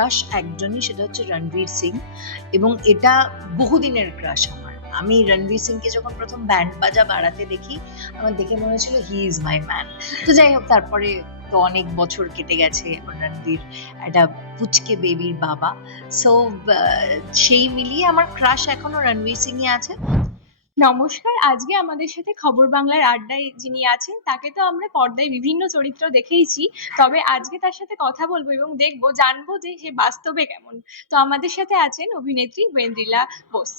Crush একজনই সেটা হচ্ছে রণবীর সিং এবং এটা বহুদিনের ক্রাশ আমার। আমি রণবীর সিংকে যখন প্রথম ব্যান্ড বাজা বাড়াতে দেখি, আমার দেখে মনে হয়েছিল হি ইজ মাই ম্যান তো যাই হোক, তারপরে তো অনেক বছর কেটে গেছে রণবীর, একটা পুচকে বেবির বাবা। সো সেই মিলিয়ে আমার ক্রাশ এখনও রণবীর সিংই আছে। নমস্কার আজকে আমাদের সাথে খবর বাংলার আড্ডায় যিনি আছেন তাকে তো আমরা পর্দায় বিভিন্ন চরিত্র দেখেইছি। তবে আজকে তার সাথে কথা বলব এবং দেখব জানব যে সে বাস্তবে কেমন। তো আমাদের সাথে আছেন অভিনেত্রী ওয়েন্দ্রিলা বোস।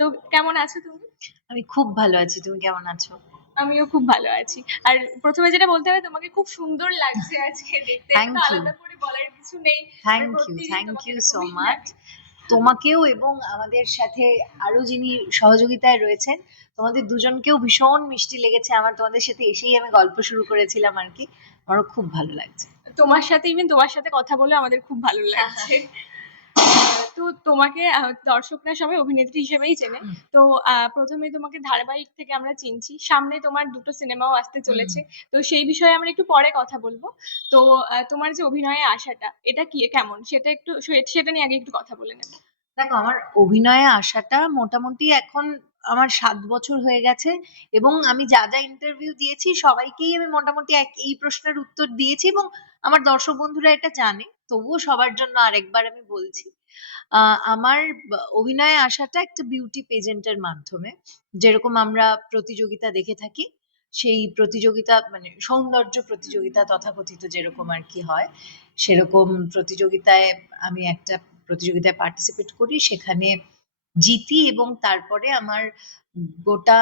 তো কেমন আছো তুমি? আমি খুব ভালো আছি। তুমি কেমন আছো? আমিও খুব ভালো আছি। আর প্রথমে যেটা বলতে হবে তোমাকে খুব সুন্দর লাগছে আজকে দেখতে। আলাদা করে বলার কিছু নেই। Thank you thank you so much তোমাকেও এবং আমাদের সাথে আরও যিনি সহযোগিতায় রয়েছেন তোমাদের দুজনকেও ভীষণ মিষ্টি লেগেছে আমার তোমাদের সাথে এসেই আমি গল্প শুরু করেছিলাম আর কি। আমারও খুব ভালো লাগছে। তোমার সাথে ইভেন তোমার সাথে কথা বলে আমাদের খুব ভালো লাগছে। তো তোমাকে দর্শকরা সবাই অভিনেত্রী হিসেবেই চেনে। তো প্রথমে তোমাকে ধারাবাহিক থেকে আমরা চিনছি। সামনে তোমার দুটো সিনেমাও আসতে চলেছে। তো সেই বিষয়ে আমরা একটু পরে কথা বলব। তো তোমার যে অভিনয়ে আসাটা এটা কি কেমন? সেটা একটু সেটা নিয়ে আগে একটু কথা বলে নেব। দেখো আমার অভিনয়ে আসাটা মোটামুটি এখন আমার সাত বছর হয়ে গেছে এবং আমি যা যা ইন্টারভিউ দিয়েছি সবাইকেই আমি মোটামুটি এক এই প্রশ্নের উত্তর দিয়েছি এবং আমার দর্শক বন্ধুরা এটা জানে। তবুও সবার জন্য আরেকবার আমি বলছি আমার অভিনয়ে আসাটা একটা বিউটি পেজেন্টের মাধ্যমে। যেরকম আমরা প্রতিযোগিতা দেখে থাকি, সেই প্রতিযোগিতা মানে সৌন্দর্য প্রতিযোগিতা তথাকথিত যেরকম আর কি হয়, সেরকম প্রতিযোগিতায় আমি একটা প্রতিযোগিতায় পার্টিসিপেট করি, সেখানে জিতি এবং তারপরে আমার গোটা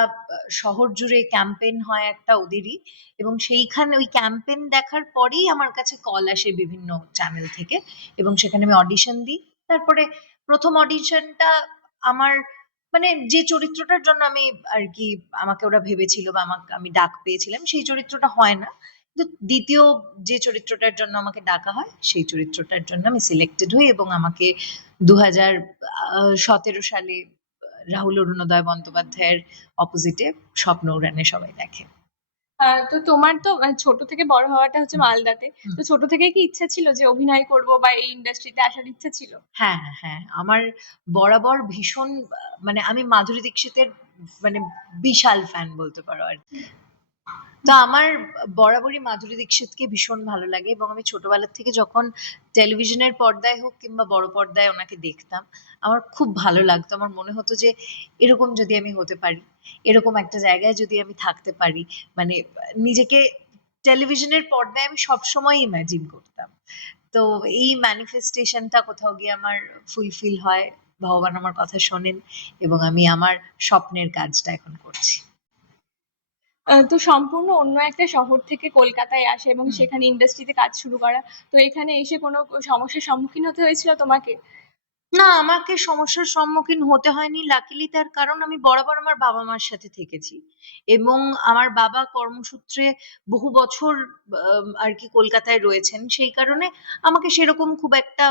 শহর জুড়ে ক্যাম্পেন হয় একটা ওদেরই এবং সেইখানে ওই ক্যাম্পেন দেখার পরেই আমার কাছে কল আসে বিভিন্ন চ্যানেল থেকে এবং সেখানে আমি অডিশন দিই। তারপরে প্রথম অডিশনটা আমার মানে যে চরিত্রটার জন্য আমি আর কি আমাকে ওরা ভেবেছিল বা আমাকে, আমি ডাক পেয়েছিলাম সেই চরিত্রটা হয় না। কিন্তু দ্বিতীয় যে চরিত্রটার জন্য আমাকে ডাকা হয় সেই চরিত্রটার জন্য আমি সিলেক্টেড হই এবং আমাকে দু হাজার সতেরো সালে রাহুল অরুণোদয় বন্দ্যোপাধ্যায়ের অপোজিটে স্বপ্ন উড়ানে সবাই দেখে। তো তোমার তো আহ, ছোট থেকে বড় হওয়াটা হচ্ছে মালদাতে। তো ছোট থেকে কি ইচ্ছা ছিল যে অভিনয় করব বা এই ইন্ডাস্ট্রিতে আসার ইচ্ছা ছিল? হ্যাঁ হ্যাঁ, হ্যাঁ আমার বরাবর ভীষণ মানে আমি মাধুরী দীক্ষিতের মানে বিশাল ফ্যান বলতে পারো আর তো আমার বরাবরই মাধুরী দীক্ষিতকে ভীষণ ভালো লাগে এবং আমি ছোটবেলার থেকে যখন টেলিভিশনের পর্দায় হোক কিংবা বড় পর্দায় ওনাকে দেখতাম, আমার খুব ভালো লাগতো। আমার মনে হতো যে এরকম যদি আমি হতে পারি, এরকম একটা জায়গায় যদি আমি থাকতে পারি মানে নিজেকে টেলিভিশনের পর্দায় আমি সবসময় ইমাজিন করতাম। তো এই ম্যানিফেস্টেশনটা কোথাও গিয়ে আমার ফুলফিল হয়, ভগবান আমার কথা শোনেন এবং আমি আমার স্বপ্নের কাজটা এখন করছি। তো সম্পূর্ণ অন্য একটা শহর থেকে কলকাতায় আসে এবং সেখানে ইন্ডাস্ট্রিতে কাজ শুরু করা। তো এখানে এসে কোনো সমস্যার সম্মুখীন হতে হয়েছিল তোমাকে? না আমাকে সমস্যার সম্মুখীন হতে হয়নি। লাকিলি তার কারণ আমি বরাবর আমার বাবা মার সাথে থেকেছি। এবং আমার বাবা কর্মসূত্রে বহু বছর আর কি কলকাতায় রয়েছেন। সেই কারণে আমাকে সেরকম খুব একটা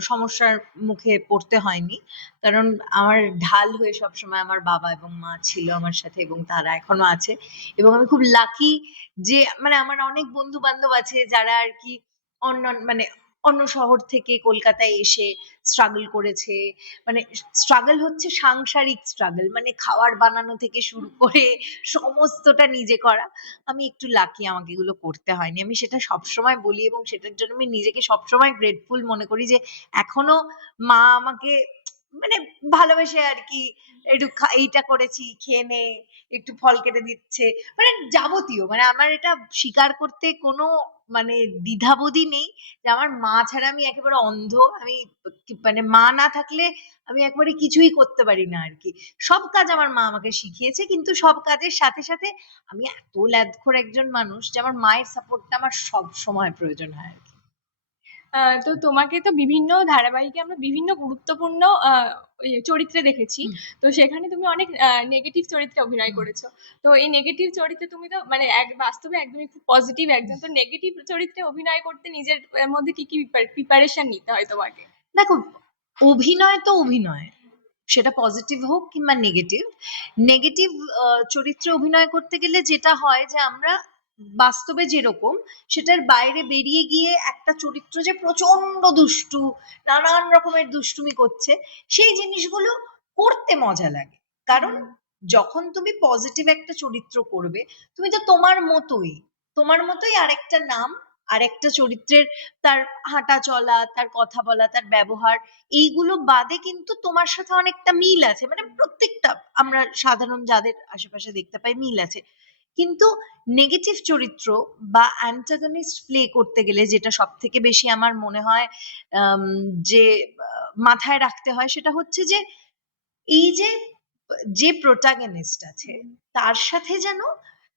সমস্যার মুখে পড়তে হয়নি। কারণ আমার ঢাল হয়ে সবসময় আমার বাবা এবং মা ছিল আমার সাথে এবং তারা এখনও আছে। এবং আমি খুব লাকি যে মানে আমার অনেক বন্ধু বান্ধব আছে যারা আর কি অন্য মানে অন্য শহর থেকে কলকাতায় এসে স্ট্রাগল করেছে। মানে স্ট্রাগল হচ্ছে সাংসারিক স্ট্রাগল মানে খাবার বানানো থেকে শুরু করে সমস্তটা নিজে করা। আমি একটু লাকি আমাকে এগুলো করতে হয়নি। আমি সেটা সবসময় বলি এবং সেটার জন্য আমি নিজেকে সবসময় গ্রেটফুল মনে করি যে এখনও মা আমাকে মানে ভালোবেসে আর কি একটু এইটা করেছি, খেয়ে নে, একটু ফল কেটে দিচ্ছে। মানে যাবতীয় মানে আমার এটা স্বীকার করতে কোনো মানে দ্বিধাবোধই নেই যে আমার মা ছাড়া আমি একেবারে অন্ধ, আমি মানে মা না থাকলে আমি একবারে কিছুই করতে পারি না আর কি সব কাজ আমার মা আমাকে শিখিয়েছে, কিন্তু সব কাজের সাথে সাথে আমি এত ল্যাদখোর একজন মানুষ যে আমার মায়ের সাপোর্টটা আমার সব সময় প্রয়োজন হয় আর কি তো তোমাকে তো বিভিন্ন ধারাবাহিকে আমরা বিভিন্ন গুরুত্বপূর্ণ চরিত্রে দেখেছি। তো সেখানে তুমি অনেক নেগেটিভ চরিত্রে অভিনয় করেছ। তো এই নেগেটিভ চরিত্রে তুমি তো মানে এক বাস্তবে একদমই খুব পজিটিভ একজন। তো নেগেটিভ চরিত্রে অভিনয় করতে নিজের মধ্যে কি কি প্রিপারেশন নিতে হয় তোমাকে? দেখো অভিনয় তো অভিনয়। সেটা পজিটিভ হোক কিংবা নেগেটিভ নেগেটিভ চরিত্রে অভিনয় করতে গেলে যেটা হয় যে আমরা বাস্তবে যেরকম সেটার বাইরে বেরিয়ে গিয়ে একটা চরিত্র যে প্রচণ্ড দুষ্টু নানান রকমের দুষ্টুমি করছে সেই জিনিসগুলো করতে মজা লাগে। কারণ যখন তুমি পজিটিভ একটা চরিত্র করবে তুমি তো তোমার মতোই। তোমার মতোই আরেকটা নাম আরেকটা চরিত্রের তার হাঁটা চলা তার কথা বলা তার ব্যবহার এইগুলো বাদে কিন্তু তোমার সাথে অনেকটা মিল আছে। মানে প্রত্যেকটা আমরা সাধারণ যাদের আশেপাশে দেখতে পাই মিল আছে। কিন্তু নেগেটিভ চরিত্র বা অ্যান্টাগনিস্ট প্লে করতে গেলে যেটা সব থেকে বেশি আমার মনে হয় যে মাথায় রাখতে হয় সেটা হচ্ছে যে এই যে যে প্রোটাগনিস্ট আছে তার সাথে যেন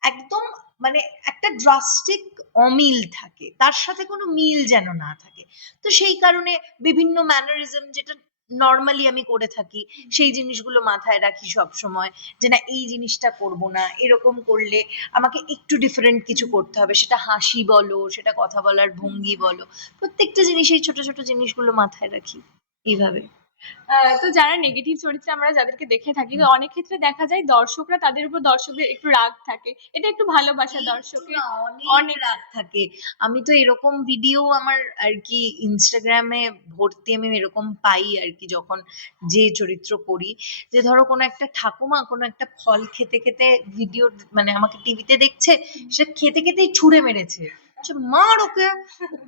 একদম মানে একটা ড্রাস্টিক অমিল থাকে তার সাথে কোনো মিল যেন না থাকে। তো সেই কারণে বিভিন্ন ম্যানারিজম যেটা নর্মালি আমি করে থাকি সেই জিনিসগুলো মাথায় রাখি সব সময় যে না এই জিনিসটা করব না এরকম করলে আমাকে একটু ডিফারেন্ট কিছু করতে হবে সেটা হাসি বলো সেটা কথা বলার ভঙ্গি বলো প্রত্যেকটা জিনিস এই ছোট ছোট জিনিসগুলো মাথায় রাখি এইভাবে। তো যারা নেগেটিভ চরিত্রে আমরা যাদেরকে দেখে থাকি তো অনেক ক্ষেত্রে দেখা যায় দর্শকরা তাদের উপর দর্শকদের একটু রাগ থাকে। এটা একটু ভালোবাসা দর্শকের অনেক রাগ থাকে। আমি তো এরকম ভিডিও আমার আর কি ইনস্টাগ্রামে ভর্তি আমি এরকম পাই আর কি যখন যে চরিত্র করি। যে ধরো কোনো একটা ঠাকুমা কোনো একটা ফল খেতে খেতে ভিডিও মানে আমাকে টিভিতে দেখছে সে খেতে খেতেই ছুঁড়ে মেরেছে। মার ওকে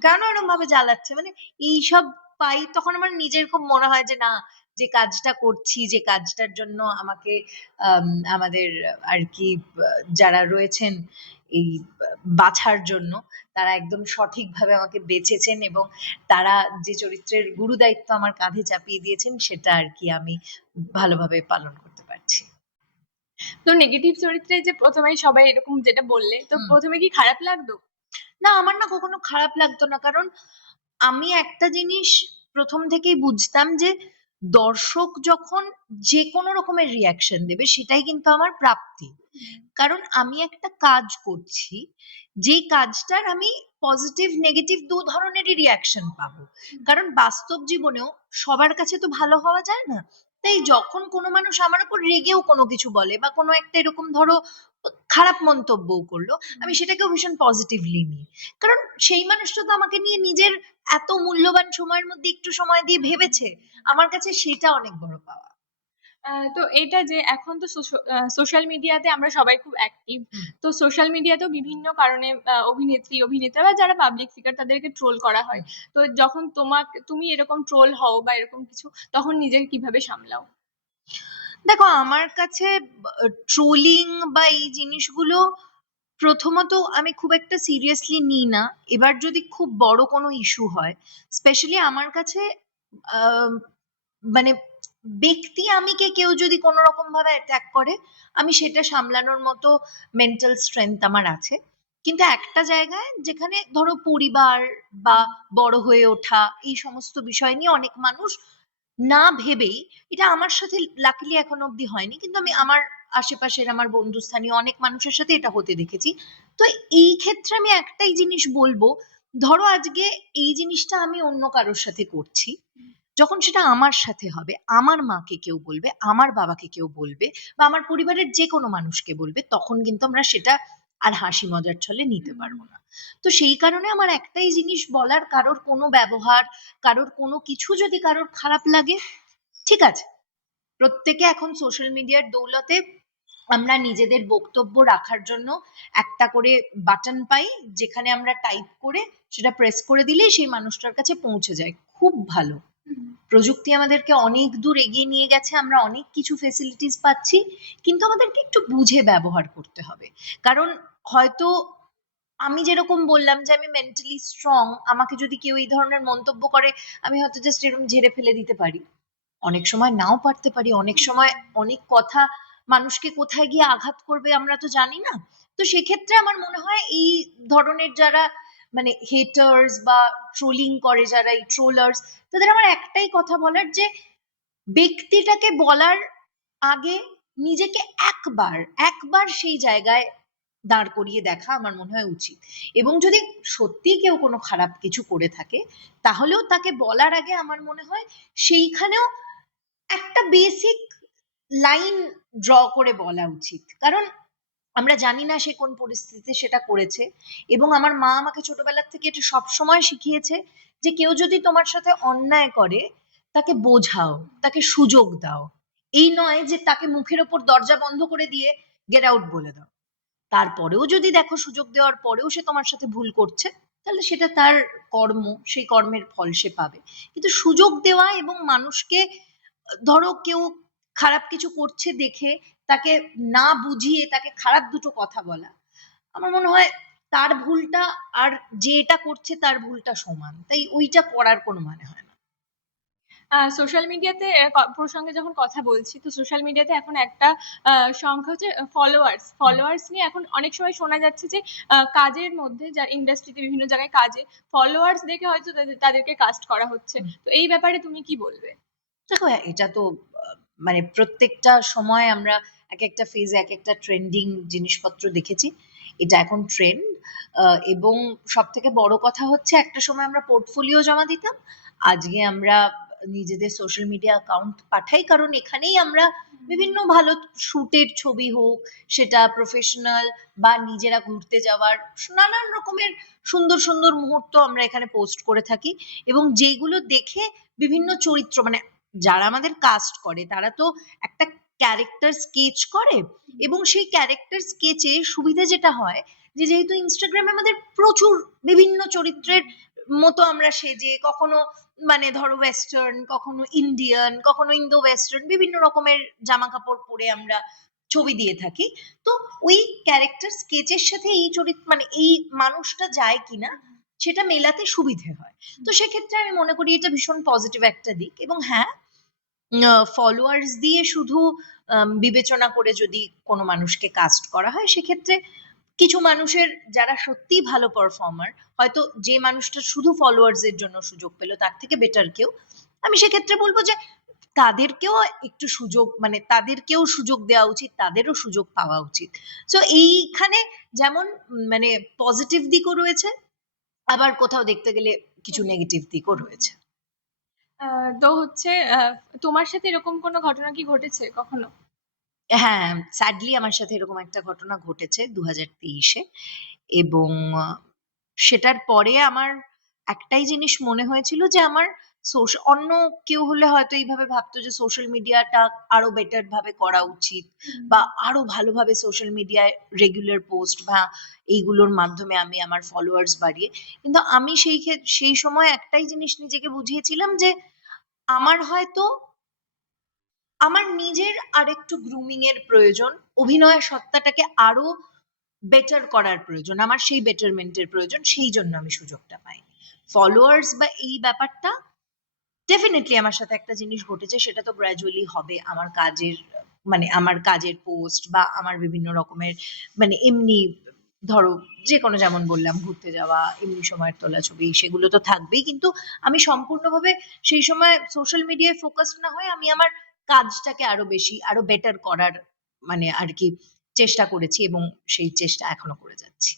কেন এরকম ভাবে জ্বালাচ্ছে? মানে এইসব পাই তখন আমার নিজের খুব মনে হয় যে না যে কাজটা করছি যে কাজটার জন্য আমাকে আম, আমাদের আর কি যারা রয়েছেন এই বাছার জন্য তারা একদম সঠিকভাবে আমাকে বেছেছেন এবং তারা যে চরিত্রের গুরু দায়িত্ব আমার কাঁধে চাপিয়ে দিয়েছেন সেটা আর কি আমি ভালোভাবে পালন করতে পারছি। তো নেগেটিভ চরিত্রে যে প্রথমেই সবাই এরকম যেটা বললে তো প্রথমে কি খারাপ লাগতো? না আমার না কখনো খারাপ লাগতো না কারণ আমি একটা জিনিস প্রথম থেকেই বুঝতাম যে দর্শক যখন যে কোনো রকমের রিয়াকশন দেবে সেটাই কিন্তু আমার প্রাপ্তি। কারণ আমি একটা কাজ করছি যেই কাজটার আমি পজিটিভ নেগেটিভ দু ধরনেরই রিয়াকশন পাবো। কারণ বাস্তব জীবনেও সবার কাছে তো ভালো হওয়া যায় না। তাই যখন কোনো মানুষ আমার উপর রেগেও কোনো কিছু বলে বা কোনো একটা এরকম ধরো খারাপ মন্তব্যও করল। আমি সেটাকেও ভীষণ পজিটিভলি নিই। কারণ সেই মানুষটা তো আমাকে নিয়ে নিজের এত মূল্যবান সময়ের মধ্যে একটু সময় দিয়ে ভেবেছে আমার কাছে সেটা অনেক বড় পাওয়া। তো এটা যে এখন তো সোশ্যাল মিডিয়াতে আমরা সবাই খুব অ্যাক্টিভ তো সোশ্যাল মিডিয়াতেও বিভিন্ন কারণে অভিনেত্রী অভিনেতা বা যারা পাবলিক ফিগার তাদেরকে ট্রোল করা হয়। তো যখন তোমাকে তুমি এরকম ট্রোল হও বা এরকম কিছু তখন নিজেকে কীভাবে সামলাও? দেখো আমার কাছে ট্রোলিং বা এই জিনিসগুলো প্রথমত আমি খুব একটা সিরিয়াসলি নিই না। এবার যদি খুব বড় কোনো ইস্যু হয় স্পেশালি আমার কাছে আম, মানে ব্যক্তি আমিকে কেউ যদি কোনো রকম ভাবে অ্যাটাক করে আমি সেটা সামলানোর মতো মেন্টাল স্ট্রেংথ আমার আছে। কিন্তু একটা জায়গায় যেখানে ধরো পরিবার বা বড় হয়ে ওঠা এই সমস্ত বিষয় নিয়ে অনেক মানুষ না ভেবেই এটা আমার সাথে লাকিলি এখনও অব্দি হয়নি কিন্তু আমি আমার আশেপাশের আমার বন্ধুস্থানীয় অনেক মানুষের সাথে এটা হতে দেখেছি। তো এই ক্ষেত্রে আমি একটাই জিনিস বলব ধরো আজকে এই জিনিসটা আমি অন্য কারোর সাথে করছি যখন সেটা আমার সাথে হবে আমার মাকে কেউ বলবে আমার বাবাকে কেউ বলবে বা আমার পরিবারের যে কোনো মানুষকে বলবে তখন কিন্তু আমরা সেটা আর হাসি মজার ছলে নিতে পারব না। তো সেই কারণে আমার একটাই জিনিস বলার, কারোর কোনো ব্যবহার, কারোর কোনো কিছু যদি কারোর খারাপ লাগে, ঠিক আছে। প্রত্যেকে এখন সোশ্যাল মিডিয়ার দৌলতে আমরা নিজেদের বক্তব্য রাখার জন্য একটা করে বাটন পাই, যেখানে আমরা টাইপ করে সেটা প্রেস করে দিলেই সেই মানুষটার কাছে পৌঁছে যায়। খুব ভালো। প্রযুক্তি আমাদেরকে অনেক দূর এগিয়ে নিয়ে গেছে, আমরা অনেক কিছু ফেসিলিটিস পাচ্ছি, কিন্তু আমাদেরকে একটু বুঝে ব্যবহার করতে হবে। কারণ হয়তো আমি যেরকম বললাম যে আমি মেন্টালি স্ট্রং আমাকে যদি কেউ এই ধরনের মন্তব্য করে, আমি হয়তো জাস্ট এরকম ঝেড়ে ফেলে দিতে পারি। অনেক সময় নাও পারতে পারি, অনেক সময় অনেক কথা মানুষকে কোথায় গিয়ে আঘাত করবে আমরা তো জানি না। তো সেক্ষেত্রে আমার মনে হয় এই ধরনের যারা মানে হেটার্স বা ট্রোলিং করে, যারা এই ট্রোলার্স তাদের আমার একটাই কথা বলার যে ব্যক্তিটাকে বলার আগে নিজেকে একবার একবার সেই জায়গায় দাঁড় করিয়ে দেখা আমার মনে হয় উচিত। এবং যদি সত্যি কেউ কোনো খারাপ কিছু করে থাকে, তাহলেও তাকে বলার আগে আমার মনে হয় সেইখানেও একটা বেসিক লাইন ড্র করে বলা উচিত। কারণ আমরা জানি না সে কোন পরিস্থিতিতে সেটা করেছে এবং আমার মা আমাকে ছোটবেলার থেকে এটা সবসময় শিখিয়েছে যে কেউ যদি তোমার সাথে অন্যায় করে, তাকে বোঝাও, তাকে সুযোগ দাও। এই নয় যে তাকে মুখের ওপর দরজা বন্ধ করে দিয়ে গেট আউট বলে দাও। তারপরেও যদি দেখো সুযোগ দেওয়ার পরেও সে তোমার সাথে ভুল করছে, তাহলে সেটা তার কর্ম, সেই কর্মের ফল সে পাবে। কিন্তু সুযোগ দেওয়া এবং মানুষকে, ধরো কেউ খারাপ কিছু করছে দেখে, তাকে না বুঝিয়ে তাকে খারাপ দুটো কথা বলা, আমার মনে হয় তার ভুলটা আর যে এটা করছে তার ভুলটা সমান। তাই ওইটা করার কোনো মানে হয় না। সোশ্যাল মিডিয়াতে প্রসঙ্গে যখন কথা বলছি তো সোশ্যাল মিডিয়াতে এখন একটা সংখ্যা হচ্ছে ফলোয়ার্স ফলোয়ার্স নিয়ে এখন অনেক সময় শোনা যাচ্ছে যে কাজের মধ্যে যা ইন্ডাস্ট্রিতে বিভিন্ন জায়গায় কাজে ফলোয়ার্স দেখে হয়তো তাদের- তাদেরকে কাস্ট করা হচ্ছে। তো এই ব্যাপারে তুমি কি বলবে? দেখো এটা তো মানে প্রত্যেকটা সময় আমরা এক একটা ফেজে এক একটা ট্রেন্ডিং জিনিসপত্র দেখেছি। এটা এখন ট্রেন্ড এবং সব থেকে বড় কথা হচ্ছে একটা সময় আমরা পোর্টফোলিও জমা দিতাম আজকে আমরা নিজেদের সোশ্যাল মিডিয়া অ্যাকাউন্ট পাঠাই। কারণ এখানেই আমরা বিভিন্ন ভালো শুটের ছবি হোক, সেটা প্রফেশনাল বা নিজেরা ঘুরতে যাওয়ার নানান রকমের সুন্দর সুন্দর মুহূর্ত আমরা এখানে পোস্ট করে থাকি। এবং যেগুলো দেখে বিভিন্ন চরিত্র মানে যারা আমাদের কাস্ট করে, তারা তো একটা ক্যারেক্টার স্কেচ করে এবং সেই ক্যারেক্টার স্কেচে সুবিধা যেটা হয় যে, যেহেতু ইনস্টাগ্রামে আমাদের প্রচুর বিভিন্ন চরিত্রের মতো আমরা সেজে কখনো মানে ধরো ওয়েস্টার্ন কখনো ইন্ডিয়ান কখনো ইন্দো ওয়েস্টার্ন বিভিন্ন রকমের জামা কাপড় পরে আমরা ছবি দিয়ে থাকি। তো ওই ক্যারেক্টার স্কেচের সাথে এই চরিত্র মানে এই মানুষটা যায় কিনা সেটা মেলাতে সুবিধে হয়। তো সেক্ষেত্রে আমি মনে করি এটা ভীষণ পজিটিভ একটা দিক এবং হ্যাঁ ফলোয়ার্স দিয়ে শুধু বিবেচনা করে যদি কোনো মানুষকে কাস্ট করা হয় সেক্ষেত্রে কিছু মানুষের যারা সত্যিই ভালো পারফর্মার হয়তো যে মানুষটা শুধু ফলোয়ার্স এর জন্য সুযোগ পেল, তার থেকে বেটার কেউ। আমি সেক্ষেত্রে বলব যে, তাদেরকেও একটু সুযোগ মানে তাদেরকেও সুযোগ দেওয়া উচিত, তাদেরও সুযোগ পাওয়া উচিত। তো এইখানে যেমন মানে পজিটিভ দিকও রয়েছে, আবার কোথাও দেখতে গেলে কিছু নেগেটিভ দিকও রয়েছে। তো হচ্ছে তোমার সাথে এরকম কোনো ঘটনা কি ঘটেছে কখনো? হ্যাঁ স্যাডলি আমার সাথে এরকম একটা ঘটনা ঘটেছে দু হাজার তেইশে এবং সেটার পরে আমার একটাই জিনিস মনে হয়েছিল যে আমার অন্য কেউ হলে হয়তো এইভাবে ভাবতো যে সোশ্যাল মিডিয়াটা আরও বেটার ভাবে করা উচিত বা আরও ভালোভাবে সোশ্যাল মিডিয়ায় রেগুলার পোস্ট বা এইগুলোর মাধ্যমে আমি আমার ফলোয়ার্স বাড়িয়ে। কিন্তু আমি সেই ক্ষেত্রে সেই সময় একটাই জিনিস নিজেকে বুঝিয়েছিলাম যে আমার হয়তো আমার নিজের আরেকটু গ্রুমিং এর প্রয়োজন, অভিনয় সত্তাটাকে আরও বেটার করার প্রয়োজন, আমার সেই বেটারমেন্টের প্রয়োজন, সেই জন্য আমি সুযোগটা পাইনি। ফলোয়ার্স বা এই ব্যাপারটা ডেফিনেটলি আমার সাথে একটা জিনিস ঘটেছে, সেটা তো গ্র্যাজুয়ালি হবে, আমার কাজের মানে আমার কাজের পোস্ট বা আমার বিভিন্ন রকমের মানে এমনি ধরো যে কোনো যেমন বললাম, ঘুরতে যাওয়া, এমনি সময়ের তোলা ছবি, সেগুলো তো থাকবেই, কিন্তু আমি সম্পূর্ণভাবে সেই সময় সোশ্যাল মিডিয়ায় ফোকাস না হয়ে আমি আমার কাজটাকে আরও বেশি আরও বেটার করার মানে আর কি চেষ্টা করেছি এবং সেই চেষ্টা এখনও করে যাচ্ছি।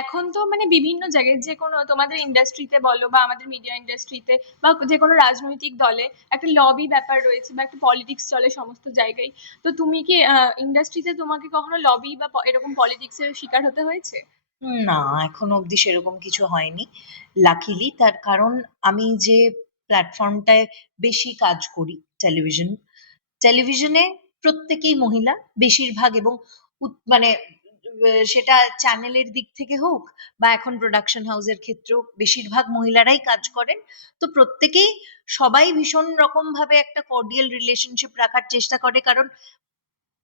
এখন তো মানে বিভিন্ন জায়গায় যে কোনো তোমাদের ইন্ডাস্ট্রিতে বলো বা আমাদের মিডিয়া ইন্ডাস্ট্রিতে বা যে কোনো রাজনৈতিক দলে একটা লবি ব্যাপার রয়েছে বা একটা পলিটিক্স চলে সমস্ত জায়গায় তো তুমি কি ইন্ডাস্ট্রিতে তোমাকে কখনো লবি বা এরকম পলিটিক্স এর শিকার হতে হয়েছে? না এখনও অবধি সেরকম কিছু হয়নি। লাকিলি তার কারণ আমি যে প্ল্যাটফর্মটায় বেশি কাজ করি টেলিভিশন টেলিভিশনে প্রত্যেকেই মহিলা, বেশিরভাগ এবং মানে সেটা চ্যানেলের দিক থেকে হোক বা এখন প্রোডাকশন হাউসের ক্ষেত্রেও বেশিরভাগ মহিলারাই কাজ করেন। তো প্রত্যেকেই সবাই ভীষণ রকম ভাবে একটা কর্ডিয়াল রিলেশনশিপ রাখার চেষ্টা করে কারণ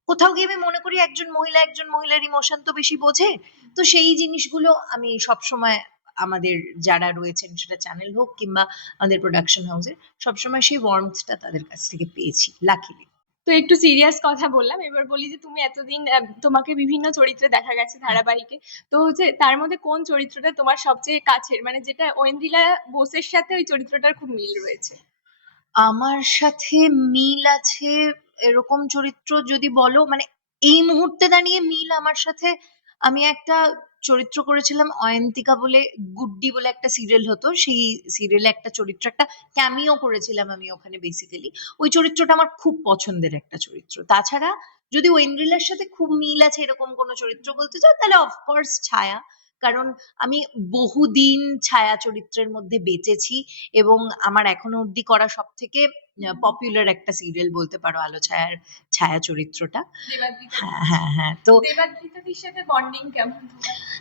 কোথাও গিয়ে আমি মনে করি একজন মহিলা একজন মহিলার ইমোশন তো বেশি বোঝে। তো সেই জিনিসগুলো আমি সবসময় আমাদের যারা রয়েছেন সেটা চ্যানেল হোক কিংবা আমাদের প্রোডাকশন হাউসের সবসময় সেই ওয়ার্মসটা তাদের কাছ থেকে পেয়েছি লাকিলি তো একটু সিরিয়াস কথা বললাম এবার বলি যে তুমি এতদিন তোমাকে বিভিন্ন চরিত্রে দেখা গেছে ধারাবাহিকে তো হচ্ছে তার মধ্যে কোন চরিত্রটা তোমার সবচেয়ে কাছের? মানে যেটা ওয়েন্দিলা বোসের সাথে ওই চরিত্রটার খুব মিল রয়েছে। আমার সাথে মিল আছে এরকম চরিত্র যদি বলো মানে এই মুহূর্তে দাঁড়িয়ে মিল আমার সাথে আমি একটা চরিত্র করেছিলাম অয়ন্তিকা বলে, গুড্ডি বলে একটা সিরিয়াল হতো। সেই সিরিয়ালে একটা চরিত্র, একটা ক্যামিও করেছিলাম আমি ওখানে বেসিক্যালি ওই চরিত্রটা আমার খুব পছন্দের একটা চরিত্র। তাছাড়া যদি ঐন্দ্রিলার সাথে খুব মিল আছে এরকম কোনো চরিত্র বলতে চাও, তাহলে অফকোর্স ছায়া। কারণ আমি বহুদিন ছায়া চরিত্রের মধ্যে বেঁচেছি এবং আমার এখনও অবধি করা সব থেকে পপুলার একটা সিরিয়াল বলতে পারো আলো ছায়ার ছায়া চরিত্রটা হ্যাঁ হ্যাঁ হ্যাঁ তো বন্ডিং কেমন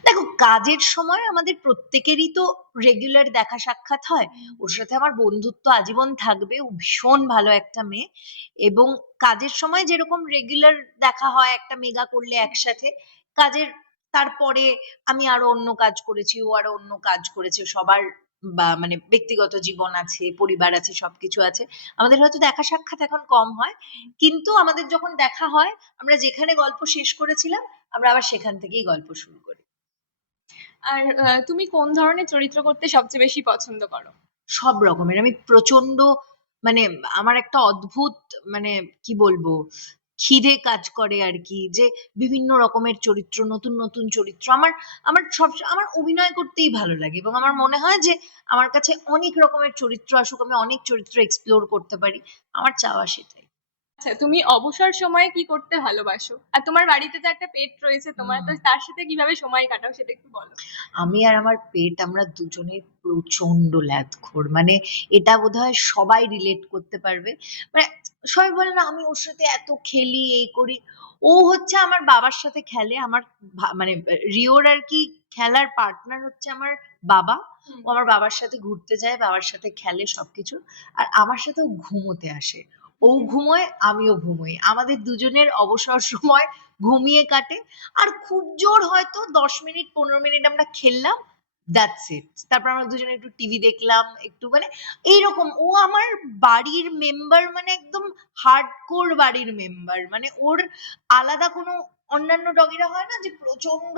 দেখো কাজের সময় আমাদের প্রত্যেকেরই তো রেগুলার দেখা সাক্ষাৎ হয়। ওর সাথে আমার বন্ধুত্ব আজীবন থাকবে ও ভীষণ ভালো একটা মেয়ে এবং কাজের সময় যেরকম রেগুলার দেখা হয় একটা মেগা করলে একসাথে কাজের তারপরে আমি আরও অন্য কাজ করেছি ও আরও অন্য কাজ করেছে সবার বা মানে ব্যক্তিগত জীবন আছে পরিবার আছে সবকিছু আছে। আমাদের হয়তো দেখা সাক্ষাৎ এখন কম হয় কিন্তু আমাদের যখন দেখা হয় আমরা যেখানে গল্প শেষ করেছিলাম আমরা আবার সেখান থেকেই গল্প শুরু করি। আর তুমি কোন ধরনের চরিত্র করতে সবচেয়ে বেশি পছন্দ করো? সব রকমের। আমি প্রচণ্ড মানে আমার একটা অদ্ভুত মানে কি বলব? খিদে কাজ করে আর কি যে বিভিন্ন রকমের চরিত্র, নতুন নতুন চরিত্র। আমার আমার সব, আমার অভিনয় করতেই ভালো লাগে এবং আমার মনে হয় যে আমার কাছে অনেক রকমের চরিত্র আসুক, আমি অনেক চরিত্র এক্সপ্লোর করতে পারি। আমার চাওয়া সেটাই। আচ্ছা তুমি অবসর সময়ে কি করতে ভালোবাসো? আর তোমার বাড়িতে তো একটা পেট রয়েছে তোমার তো তার সাথে কীভাবে সময় কাটাও সেটা একটু বলো। আমি আর আমার পেট আমরা দুজনে প্রচণ্ড ল্যাদখোর। মানে এটা বোধহয় সবাই রিলেট করতে পারবে। মানে সবাই বলে না আমি ওর সাথে এত খেলি এই করি। ও হচ্ছে আমার বাবার সাথে খেলে আমার মানে রিওর আর কি খেলার পার্টনার হচ্ছে আমার বাবা। ও আমার বাবার সাথে ঘুরতে যায় বাবার সাথে খেলে সবকিছু। আর আমার সাথেও ঘুমোতে আসে। ও ঘুমোয়, আমিও ঘুমোই। আমাদের দুজনের অবসর সময় ঘুমিয়ে কাটে। আর খুব জোর হয়তো দশ মিনিট, পনেরো মিনিট আমরা খেললাম দ্যাটস ইট তারপর আমরা দুজনে একটু টিভি দেখলাম, একটু মানে এইরকম। ও আমার বাড়ির মেম্বার মানে একদম হার্ডকোর বাড়ির মেম্বার মানে ওর আলাদা কোনো অন্যান্য ডগিরা হয় না যে প্রচণ্ড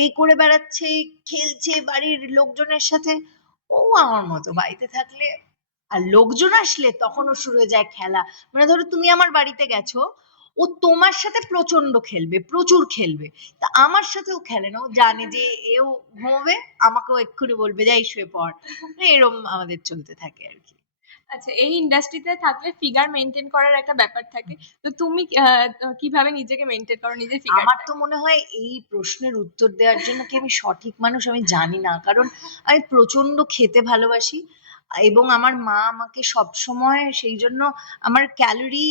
এই করে বেড়াচ্ছে, খেলছে বাড়ির লোকজনের সাথে। ও আমার মতো বাড়িতে থাকলে আর লোকজন আসলে তখনও শুরু হয়ে যায় খেলা। মানে ধরো তুমি আমার বাড়িতে গেছো ও তোমার সাথে প্রচণ্ড খেলবে প্রচুর খেলবে। তা আমার সাথেও খেলে না ও জানে যে এও ঘুমোবে আমাকেও এক্ষুনি বলবে যাই শুয়ে পড়। মানে এরম আমাদের চলতে থাকে আর কি। আচ্ছা এই ইন্ডাস্ট্রিতে থাকলে ফিগার মেনটেন করার একটা ব্যাপার থাকে। তো তুমি কীভাবে নিজেকে মেনটেন করো নিজের ফিগার আমার তো মনে হয় এই প্রশ্নের উত্তর দেওয়ার জন্য কি আমি সঠিক মানুষ আমি জানি না। কারণ আমি প্রচণ্ড খেতে ভালোবাসি এবং আমার মা আমাকে সব সময় সেই জন্য আমার ক্যালোরি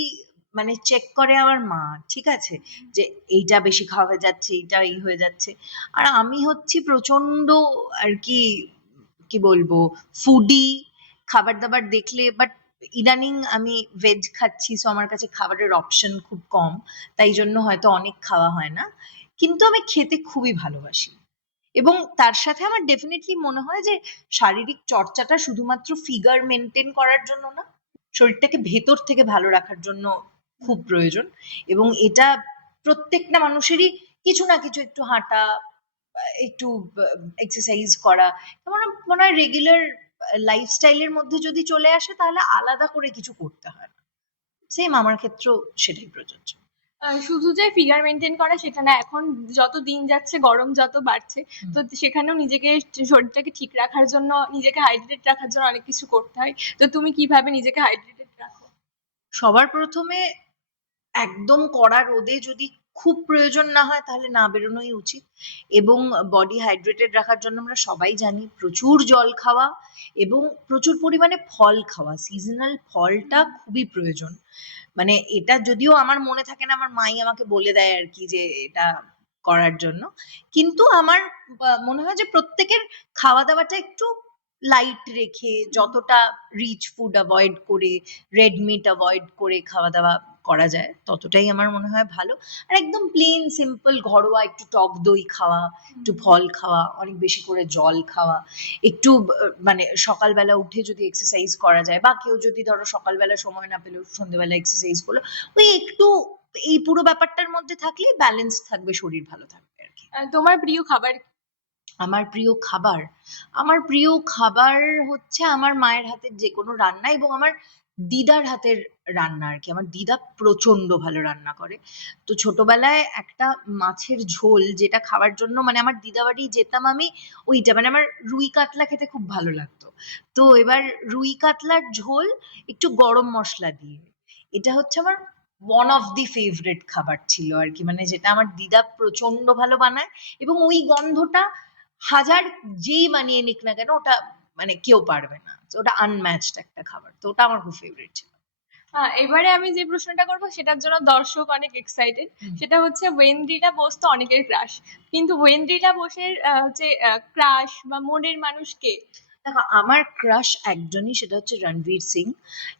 মানে চেক করে আমার মা, ঠিক আছে? যে এইটা বেশি খাওয়া হয়ে যাচ্ছে, এইটা এই হয়ে যাচ্ছে। আর আমি হচ্ছি প্রচণ্ড আর কি কি বলব ফুডি খাবার দাবার দেখলে বাট ইদানিং আমি ভেজ খাচ্ছি সো আমার কাছে খাবারের অপশন খুব কম, তাই জন্য হয়তো অনেক খাওয়া হয় না। কিন্তু আমি খেতে খুবই ভালোবাসি। এবং তার সাথে আমার ডেফিনেটলি মনে হয় যে শারীরিক চর্চাটা শুধুমাত্র ফিগার মেনটেন করার জন্য না, শরীরটাকে ভেতর থেকে ভালো রাখার জন্য খুব প্রয়োজন। এবং এটা প্রত্যেকটা মানুষেরই কিছু না কিছু একটু হাঁটা, একটু এক্সারসাইজ করা, আমার মনে হয় রেগুলার লাইফস্টাইলের মধ্যে যদি চলে আসে তাহলে আলাদা করে কিছু করতে হয় সেম আমার ক্ষেত্রেও সেটাই প্রযোজ্য। শুধু যে ফিগার মেনটেন করা সেটা না এখন যত দিন যাচ্ছে গরম যত বাড়ছে তো সেখানেও নিজেকে শরীরটাকে ঠিক রাখার জন্য নিজেকে হাইড্রেটেড রাখার জন্য অনেক কিছু করতে হয়। তো তুমি কীভাবে নিজেকে হাইড্রেটেড রাখো? সবার প্রথমে একদম কড়া রোদে যদি খুব প্রয়োজন না হয় তাহলে না বেরোনোই উচিত। এবং বডি হাইড্রেটেড রাখার জন্য আমরা সবাই জানি প্রচুর জল খাওয়া এবং প্রচুর পরিমাণে ফল খাওয়া। সিজনাল ফলটা খুবই প্রয়োজন। মানে এটা যদিও আমার মনে থাকে না, আমার মাই আমাকে বলে দেয় আর কি যে এটা করার জন্য। কিন্তু আমার মনে হয় যে প্রত্যেকের খাওয়া দাওয়াটা একটু লাইট রেখে, যতটা রিচ ফুড অ্যাভয়েড করে রেড মিট অ্যাভয়েড করে খাওয়া দাওয়া করা যায়। ততটাই আমার মনে হয় ভালো। আর একদম প্লেন সিম্পল ঘরোয়া একটু টক দই খাওয়া একটু ফল খাওয়া অনেক বেশি করে জল খাওয়া। একটু মানে সকালবেলা উঠে যদি এক্সারসাইজ করা যায় বা কেউ যদি ধরো সকালবেলা সময় না পেলেও সন্ধ্যেবেলা এক্সারসাইজ করল ওই একটু এই পুরো ব্যাপারটার মধ্যে থাকলে ব্যালেন্স থাকবে শরীর ভালো থাকবে আর কি। তোমার প্রিয় খাবার? আমার প্রিয় খাবার? আমার প্রিয় খাবার হচ্ছে আমার মায়ের হাতের যে কোনো রান্না এবং আমার দিদার হাতের রান্না আর কি আমার দিদা প্রচণ্ড ভালো রান্না করে। তো ছোটবেলায় একটা মাছের ঝোল যেটা খাওয়ার জন্য মানে আমার দিদা বাড়ি যেতাম আমি ওইটা মানে আমার রুই কাতলা খেতে খুব ভালো লাগতো। তো এবার রুই কাতলার ঝোল একটু গরম মশলা দিয়ে। এটা হচ্ছে আমার ওয়ান অফ দি ফেভারিট খাবার ছিল আর কি মানে যেটা আমার দিদা প্রচণ্ড ভালো বানায় এবং ওই গন্ধটা হাজার যেই বানিয়ে নিক না কেন ওটা মানে কেউ পারবে না। তো ওটা আনম্যাচড একটা খাবার তো ওটা আমার খুব ফেভারিট ছিল। হ্যাঁ এবারে আমি যে প্রশ্নটা করব সেটার জন্য দর্শক অনেক এক্সাইটেড সেটা হচ্ছে ওয়েন্দ্রিলা বোস তো অনেকের ক্রাশ কিন্তু ওয়েন্দ্রিলা বোসের হচ্ছে ক্রাশ বা মনের মানুষকে দেখো আমার ক্রাশ একজনই সেটা হচ্ছে রণবীর সিং।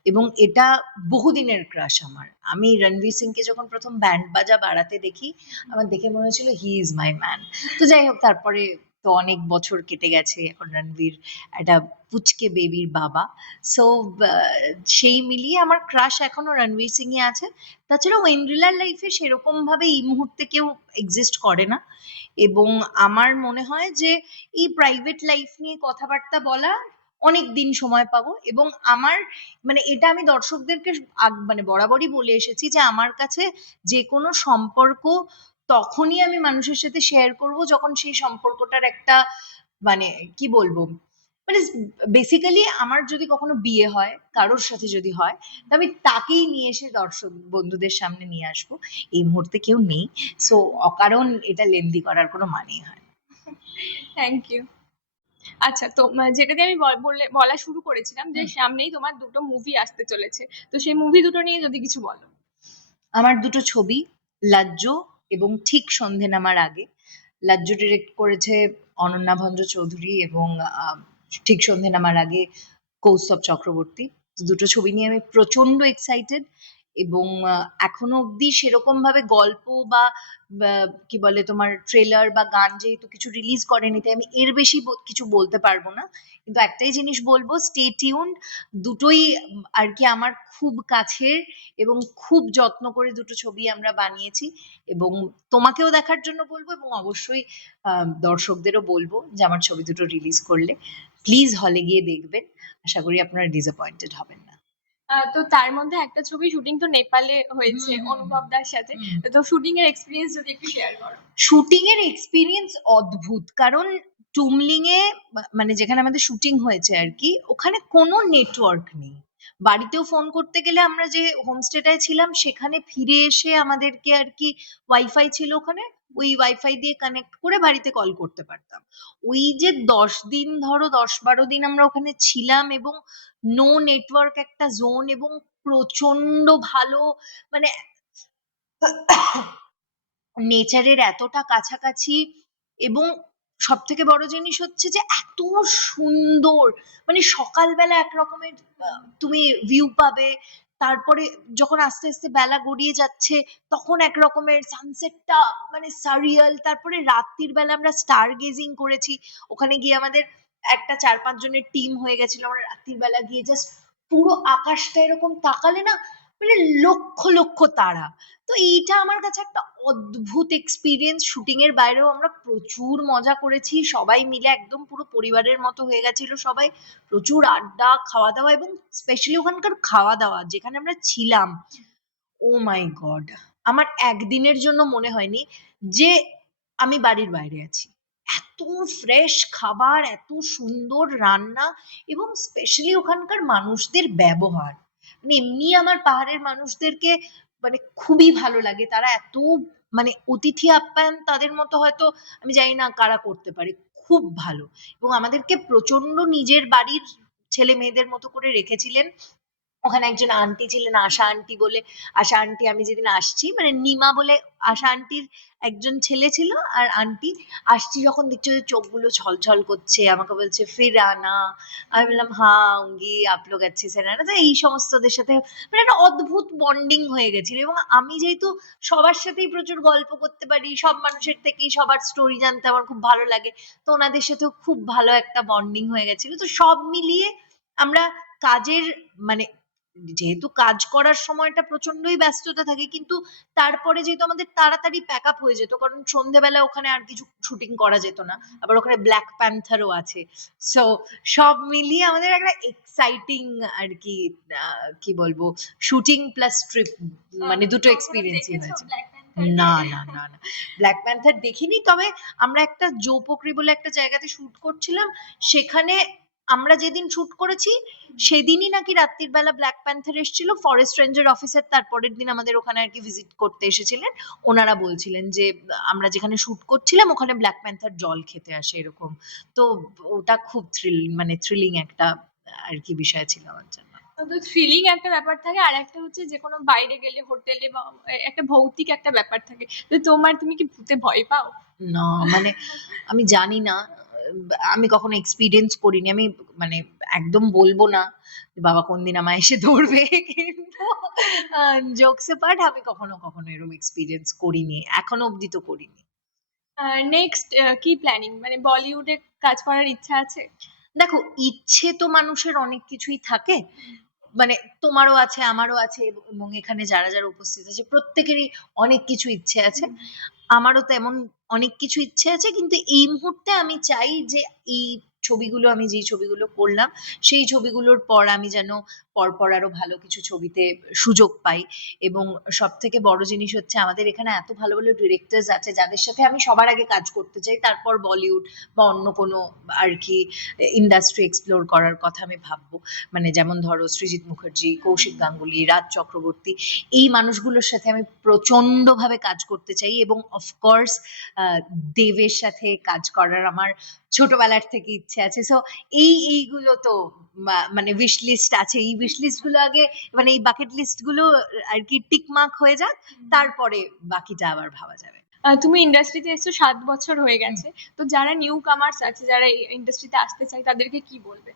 এবং এটা বহুদিনের ক্রাশ আমার। আমি রণবীর সিংকে যখন প্রথম ব্যান্ড বাজা বাড়াতে দেখি আমার দেখে মনে হচ্ছিল হি ইজ মাই ম্যান তো যাই হোক তারপরে তো অনেক বছর কেটে গেছে এখন রণবীর একটা পুচকে বেবির বাবা। সো সেই মিলিয়ে আমার ক্রাশ এখনও রণবীর সিং এ আছে। তাছাড়া ওয়েন্দ্রিলার লাইফে সেরকম ভাবে এই মুহূর্তে কেউ এক্সিস্ট করে না। এবং আমার মনে হয় যে এই প্রাইভেট লাইফ নিয়ে কথাবার্তা বলা অনেক দিন সময় পাবো। এবং আমার মানে এটা আমি দর্শকদেরকে মানে বরাবরই বলে এসেছি যে আমার কাছে যে কোনো সম্পর্ক তখনই আমি মানুষের সাথে শেয়ার করব যখন সেই সম্পর্কটার একটা মানে কি বলব? মানে বেসিক্যালি আমার যদি কখনো বিয়ে হয় কারোর সাথে যদি হয় তো আমি তাকেই নিয়ে এসে দর্শক বন্ধুদের সামনে নিয়ে আসব। এই মুহূর্তে কেউ নেই সো অকারণ এটা লেন্দি করার কোনো মানেই হয় থ্যাংক ইউ আচ্ছা তো যেটা দিয়ে আমি বললে বলা শুরু করেছিলাম যে সামনেই তোমার দুটো মুভি আসতে চলেছে। তো সেই মুভি দুটো নিয়ে যদি কিছু বলো। আমার দুটো ছবি লাজ্জ এবং ঠিক সন্ধে নামার আগে লাজ্জু ডিরেক্ট করেছে অনন্যা ভঞ্জ চৌধুরী এবং ঠিক সন্ধে নামার আগে কৌস্তব চক্রবর্তী। দুটো ছবি নিয়ে আমি প্রচণ্ড এক্সাইটেড এবং এখনও অবধি সেরকম ভাবে গল্প বা কি বলে তোমার ট্রেলার বা গান যেহেতু কিছু রিলিজ করেনি, তাই আমি এর বেশি কিছু বলতে পারব না। কিন্তু একটাই জিনিস বলব স্টে টিউন দুটোই আর কি আমার খুব কাছের এবং খুব যত্ন করে দুটো ছবি আমরা বানিয়েছি এবং তোমাকেও দেখার জন্য বলব এবং অবশ্যই দর্শকদেরও বলব যে আমার ছবি দুটো রিলিজ করলে। প্লিজ হলে গিয়ে দেখবেন। আশা করি আপনারা ডিসঅ্যাপয়েন্টেড হবেন না। তো তার মধ্যে একটা ছবি শুটিং তো নেপালে হয়েছে অনুভব দার সাথে। তো শুটিং এর এক্সপিরিয়েন্স যদি একটু শেয়ার করো। শুটিং এর এক্সপিরিয়েন্স অদ্ভুত কারণ টুমলিং এ মানে যেখানে আমাদের শুটিং হয়েছে আর কি ওখানে কোনো নেটওয়ার্ক নেই। বাড়িতেও ফোন করতে গেলে আমরা যে হোমস্টেটায় ছিলাম সেখানে ফিরে এসে আমাদেরকে আর কি ওয়াইফাই ছিল ওখানে ওই ওয়াইফাই দিয়ে কানেক্ট করে বাড়িতে কল করতে পারতাম। ওই যে দশ দিন, ধরো দশ বারো দিন আমরা ওখানে ছিলাম এবং নো নেটওয়ার্ক একটা জোন এবং প্রচণ্ড ভালো মানে নেচারের এতটা কাছাকাছি এবং সব থেকে বড় জিনিস হচ্ছে যে এত সুন্দর মানে সকালবেলা এক রকমের তুমি ভিউ পাবে তারপরে যখন আস্তে আস্তে বেলা গড়িয়ে যাচ্ছে, তখন এক রকমের সানসেটটা মানে সারিয়াল তারপরে রাত্রির বেলা আমরা স্টার গেজিং করেছি। ওখানে গিয়ে আমাদের একটা চার পাঁচ জনের টিম হয়ে গেছিল, আমরা রাত্রির বেলা গিয়ে জাস্ট পুরো আকাশটা এরকম তাকালে না মানে লক্ষ লক্ষ তারা। তো এইটা আমার কাছে একটা অদ্ভুত এক্সপিরিয়েন্স শুটিং এর বাইরেও আমরা প্রচুর মজা করেছি। সবাই মিলে একদম পুরো পরিবারের মতো হয়ে গেছিল। সবাই প্রচুর আড্ডা খাওয়া দাওয়া এবং স্পেশালি ওখানকার খাওয়া দাওয়া যেখানে আমরা ছিলাম। ও মাই গড আমার একদিনের জন্য মনে হয়নি যে আমি বাড়ির বাইরে আছি। এত ফ্রেশ খাবার, এত সুন্দর রান্না এবং স্পেশালি ওখানকার মানুষদের ব্যবহার। মানে এমনি আমার পাহাড়ের মানুষদেরকে মানে খুবই ভালো লাগে। তারা এত মানে অতিথি আপ্যায়ন তাদের মতো হয়তো আমি জানি না কারা করতে পারে, খুব ভালো। এবং আমাদেরকে প্রচণ্ড নিজের বাড়ির ছেলে মেয়েদের মতো করে রেখেছিলেন। ওখানে একজন আন্টি ছিলেন, আশা আন্টি বলে, আশা আন্টি আমি যেদিন আসছি মানে নিমা বলে আশা আন্টির একজন ছেলে ছিল আর আন্টি আসছি যখন দেখছি ওদের চোখগুলো ছলছল করছে, আমাকে বলছে, ফির আনা। আমি বললাম হা অঙ্গি আপলোক আছে সেনারা তো এই সমস্ত ওদের সাথে মানে একটা অদ্ভুত বন্ডিং হয়ে গেছিল এবং আমি যেহেতু সবার সাথেই প্রচুর গল্প করতে পারি, সব মানুষের থেকেই সবার স্টোরি জানতে আমার খুব ভালো লাগে, তো ওনাদের সাথেও খুব ভালো একটা বন্ডিং হয়ে গেছিল। তো সব মিলিয়ে আমরা কাজের মানে যেহেতু কাজ করার সময়টা প্রচন্ডই ব্যস্ততা থাকে কিন্তু তারপরে যেহেতু আমাদের তাড়াতাড়ি প্যাক আপ হয়ে যেত কারণ সন্ধেবেলা ওখানে আর কিছু শুটিং করা যেত না আবার ওখানে ব্ল্যাক প্যান্থারও আছে। সো সব মিলিয়ে আমাদের একটা এক্সাইটিং আর কি কি বলব শুটিং প্লাস ট্রিপ মানে দুটো এক্সপিরিয়েন্সই হয়েছে। না না না না। ব্ল্যাক প্যান্থার দেখিনি তবে আমরা একটা জৌপকরি বলে একটা জায়গাতে শুট করছিলাম সেখানে আমরা যেদিন শুট করেছি সেদিনই নাকি রাত্রির বেলা ব্ল্যাক প্যান্থার এসেছিল। ফরেস্ট রেঞ্জের অফিসার তারপরের দিন আমাদের ওখানে আর কি ভিজিট করতে এসেছিলেন। ওনারা বলছিলেন যে আমরা যেখানে শুট করছিলাম ওখানে ব্ল্যাক প্যান্থার জল খেতে আসে এরকম। তো ওটা খুব থ্রিল মানে থ্রিলিং একটা আর কি বিষয় ছিল আমার জন্য। তো থ্রিলিং একটা ব্যাপার থাকে আর একটা হচ্ছে যে কোনো বাইরে গেলে হোটেলে বা একটা ভৌতিক একটা ব্যাপার থাকে। তো তোমার তুমি কি ভূতে ভয় পাও? না মানে আমি জানি না। আমি কখনো এক্সপিরিয়েন্স করিনি। আমি মানে একদম বলব না বাবা কোন দিন আমায় এসে ধরবে কিন্তু জোকস পার্ট আমি কখনো কখনো এরকম এক্সপিরিয়েন্স করিনি। এখনও অবধি তো করিনি। নেক্সট কি প্ল্যানিং মানে বলিউডে কাজ করার ইচ্ছা আছে? দেখো ইচ্ছে তো মানুষের অনেক কিছুই থাকে। মানে তোমারও আছে আমারও আছে এবং এখানে যারা যারা উপস্থিত আছে প্রত্যেকেরই অনেক কিছু ইচ্ছে আছে। আমারও তেমন অনেক কিছু ইচ্ছে আছে কিন্তু এই মুহূর্তে আমি চাই যে এই ছবিগুলো আমি যেই ছবিগুলো করলাম সেই ছবিগুলোর পর আমি যেন পরপর আরও ভালো কিছু ছবিতে সুযোগ পাই। এবং সব থেকে বড় জিনিস হচ্ছে আমাদের এখানে এত ভালো ভালো ডিরেক্টরস আছে যাদের সাথে আমি সবার আগে কাজ করতে চাই। তারপর বলিউড বা অন্য কোনো আর কি ইন্ডাস্ট্রি এক্সপ্লোর করার কথা আমি ভাববো। মানে যেমন ধরো সৃজিত মুখার্জি, কৌশিক গাঙ্গুলি, রাজ চক্রবর্তী, এই মানুষগুলোর সাথে আমি প্রচণ্ড ভাবে কাজ করতে চাই। এবং অফকোর্স দেবের সাথে কাজ করার আমার ছোটবেলার থেকে ইচ্ছে আছে। সো এই, এইগুলো তো মানে উইশ লিস্ট আছে, এই উইশ লিস্টগুলো আগে মানে এই বাকেট লিস্টগুলো আর কি টিক মার্ক হয়ে যাক তারপরে বাকিটা আবার ভাবা যাবে। তুমি ইন্ডাস্ট্রিতে এসছো সাত বছর হয়ে গেছে। তো যারা নিউ কামার্স আছে যারা ইন্ডাস্ট্রিতে আসতে চায় তাদেরকে কি বলবে?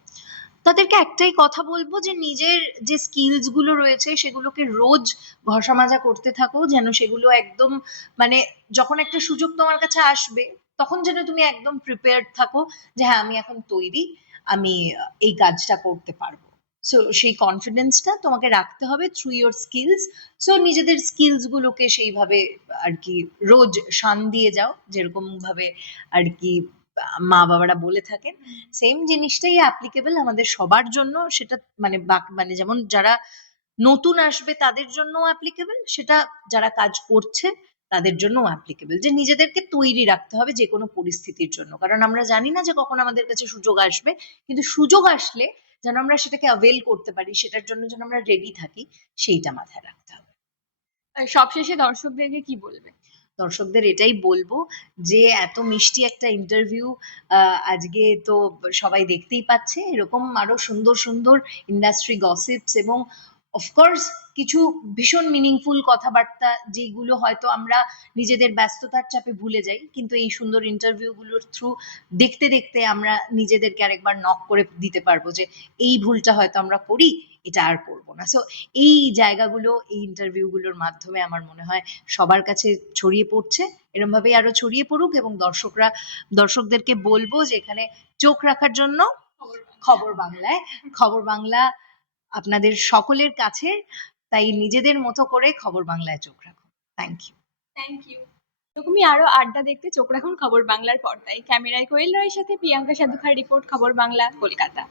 তাদেরকে একটাই কথা বলব যে নিজের যে স্কিলসগুলো রয়েছে সেগুলোকে রোজ ঘষা মাজা করতে থাকো যেন সেগুলো একদম মানে যখন একটা সুযোগ তোমার কাছে আসবে তখন যেন তুমি একদম প্রিপেয়ার্ড থাকো যে হ্যাঁ আমি এখন তৈরি আমি এই কাজটা করতে পারব। সো সেই কনফিডেন্সটা তোমাকে রাখতে হবে থ্রু ইয়োর স্কিলস সো নিজেদের স্কিলস গুলোকে সেইভাবে আর কি রোজ শান দিয়ে যাও, যেরকম ভাবে আর কি মা বাবারা বলে থাকেন। সেম জিনিসটাই অ্যাপ্লিকেবল আমাদের সবার জন্য। সেটা মানে মানে যেমন যারা নতুন আসবে তাদের জন্য অ্যাপ্লিকেবল সেটা যারা কাজ করছে তাদের জন্য অ্যাপ্লিকেবল যে নিজেদেরকে তৈরি রাখতে হবে যে কোনো পরিস্থিতির জন্য। কারণ আমরা জানি না যে কখন আমাদের কাছে সুযোগ আসবে, কিন্তু সুযোগ আসলে যেন আমরা সেটাকে অ্যাভেল করতে পারি সেটার জন্য যেন আমরা রেডি থাকি সেইটা মাথায় রাখতে হবে। সবশেষে দর্শকদেরকে কি বলবে দর্শকদের এটাই বলব যে এত মিষ্টি একটা ইন্টারভিউ আজকে তো সবাই দেখতেই পাচ্ছে। এরকম আরও সুন্দর সুন্দর ইন্ডাস্ট্রি গসিপস এবং অফকোর্স কিছু ভীষণ মিনিংফুল কথাবার্তা যেগুলো হয়তো আমরা নিজেদের ব্যস্ততার চাপে ভুলে যাই, কিন্তু এই সুন্দর ইন্টারভিউগুলোর থ্রু দেখতে দেখতে আমরা নিজেদেরকে আরেকবার নক করে দিতে পারব যে, এই ভুলটা হয়তো আমরা করি, এটা আর করব না। সো এই জায়গাগুলো, এই ইন্টারভিউগুলোর মাধ্যমে আমার মনে হয় সবার কাছে ছড়িয়ে পড়ছে। এরকম ভাবেই আরও ছড়িয়ে পড়ুক এবং দর্শকরা, দর্শকদেরকে বলব যে, এখানে চোখ রাখার জন্য খবর বাংলায়, খবর বাংলা আপনাদের সকলের কাছে, তাই নিজেদের মতো করে খবর বাংলায় চোখ রাখুন। থ্যাংক ইউ থ্যাংক ইউ এরকমই আরও আড্ডা দেখতে চোখ রাখুন খবর বাংলার পর্দায়। ক্যামেরায় কোয়েল রয়ের সাথে প্রিয়াঙ্কা সাধুখার রিপোর্ট খবর বাংলা, কলকাতা।